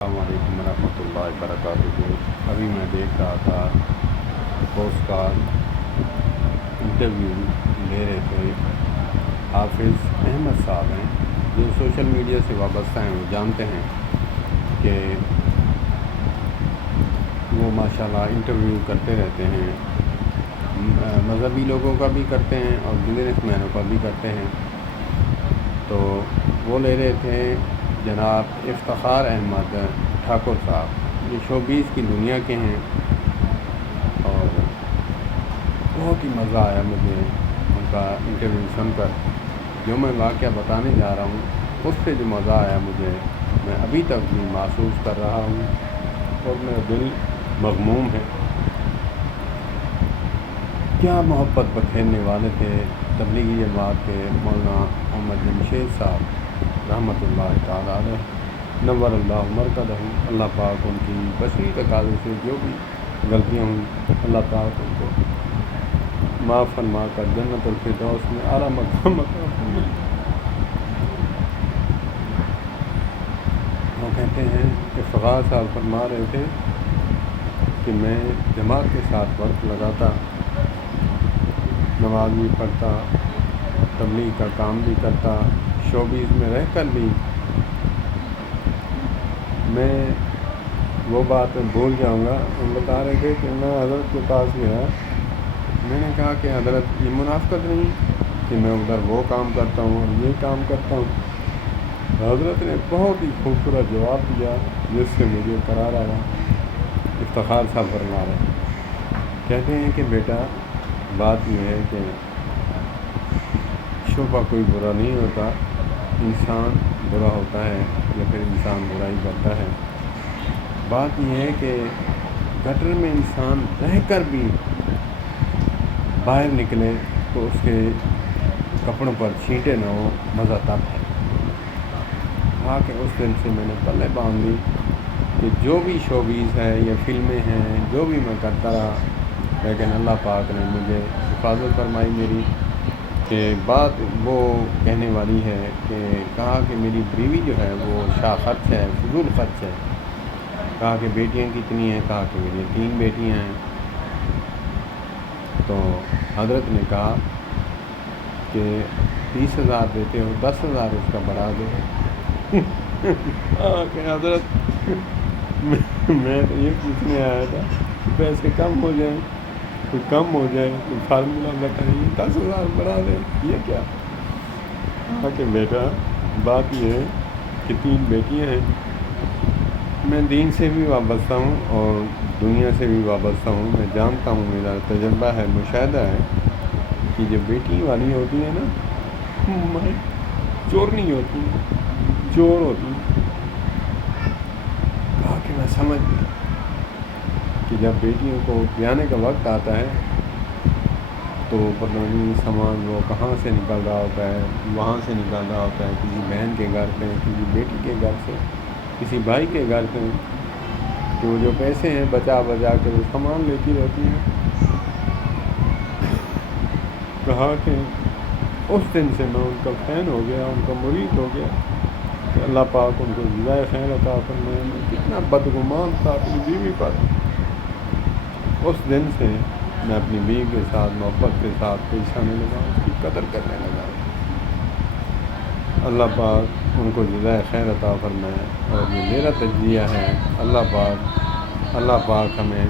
السلام علیکم ورحمۃ اللہ وبرکاتہ۔ ابھی میں دیکھ رہا تھا پوسٹ کاسٹ انٹرویو لے رہے تھے حافظ احمد صاحب ہیں جو سوشل میڈیا سے وابستہ ہیں، وہ جانتے ہیں کہ وہ ماشاءاللہ انٹرویو کرتے رہتے ہیں، مذہبی لوگوں کا بھی کرتے ہیں اور بزنس مینوں کا بھی کرتے ہیں۔ تو وہ لے رہے تھے جناب افتخار احمد ٹھاکر صاحب، یہ شوبیز کی دنیا کے ہیں، اور بہت ہی مزہ آیا مجھے ان کا انٹرویو سن کر۔ جو میں واقعہ بتانے جا رہا ہوں اس سے جو مزہ آیا مجھے، میں ابھی تک بھی محسوس کر رہا ہوں اور میرا دل مغموم ہے۔ کیا محبت بکھیرنے والے تھے تبلیغی جماعت کے مولانا محمد جمشید صاحب رحمۃ اللہ تعالیٰ علیہ، نور اللہ مرکزہ۔ اللہ پاک ان کی بشری تقاضے سے جو بھی غلطیاں ہوئیں، اللہ پاک ان کو معاف فرما کر جنت الفردوس میں اعلیٰ مقام عطا فرمائے۔ وہ کہتے ہیں کہ افتخار صاحب فرما رہے تھے کہ میں جماعت کے ساتھ وقت لگاتا، نماز بھی پڑھتا، تبلیغ کا کام بھی کرتا، شوبیز میں رہ کر بھی میں وہ بات بھول جاؤں گا۔ وہ بتا رہے تھے کہ میں حضرت کے پاس گیا، میں نے کہا کہ حضرت یہ منافقت نہیں کہ میں ادھر وہ کام کرتا ہوں اور یہ کام کرتا ہوں؟ حضرت نے بہت ہی خوبصورت جواب دیا جس سے مجھے قرار آیا۔ افتخار صاحب فرما رہے کہتے ہیں کہ بیٹا بات یہ ہے کہ شعبہ کوئی برا نہیں ہوتا، انسان برا ہوتا ہے یا پھر انسان برائی کرتا ہے۔ بات یہ ہے کہ گٹر میں انسان رہ کر بھی باہر نکلے تو اس کے کپڑوں پر چھینٹے نہ ہو، مزہ تب ہے۔ کہا کہ اس دن سے میں نے پلے باندھ لی کہ جو بھی شوبیز ہے یا فلمیں ہیں جو بھی میں کرتا رہا، لیکن اللہ پاک نے مجھے حفاظت فرمائی میری، کہ بات وہ کہنے والی ہے کہ کہا کہ میری بیوی جو ہے وہ شاہ خرچ ہے، فضول خرچ ہے۔ کہا کہ بیٹیاں کتنی ہیں؟ کہا کہ میری 3 بیٹیاں ہیں۔ تو حضرت نے کہا کہ 30,000 دیتے ہو، 10,000 اس کا بڑھا دو۔ کہ حضرت میں تو یہ پوچھنے آیا تھا کہ پیسے کم ہو جائیں، کوئی کم ہو جائے، کوئی فارمولہ بتائیے، 10,000 بڑھا دیں، یہ کیا؟ کہا کہ بیٹا بات یہ ہے کہ 3 بیٹیاں ہیں، میں دین سے بھی وابستہ ہوں اور دنیا سے بھی وابستہ ہوں، میں جانتا ہوں، میرا تجربہ ہے، مشاہدہ ہے کہ جو بیٹی والی ہوتی ہیں نا، چور نہیں ہوتی، چور ہوتی۔ کہا کہ میں سمجھ گیا کہ جب بیٹیوں کو بیانے کا وقت آتا ہے تو پتہ نہیں سامان وہ کہاں سے نکل رہا ہوتا ہے، وہاں سے نکل رہا ہوتا ہے، کسی بہن کے گھر سے، کسی بیٹی کے گھر سے، کسی بھائی کے گھر سے، کہ وہ جو پیسے ہیں بچا بچا کے وہ سامان لیتی رہتی ہیں۔ کہا کہ اس دن سے میں ان کا فین ہو گیا، ان کا مرید ہو گیا، کہ اللہ پاک ان کو جزائے خیر عطا فرمائے۔ میں کتنا بدگمان تھا اپنی بیوی پر، اس دن سے میں اپنی بیوی کے ساتھ محبت کے ساتھ پیش آنے لگا، اس کی قدر کرنے لگا۔ اللہ پاک ان کو جزائے خیر عطا فرمائے، اور یہ میرا تجزیہ ہے۔ اللہ پاک ہمیں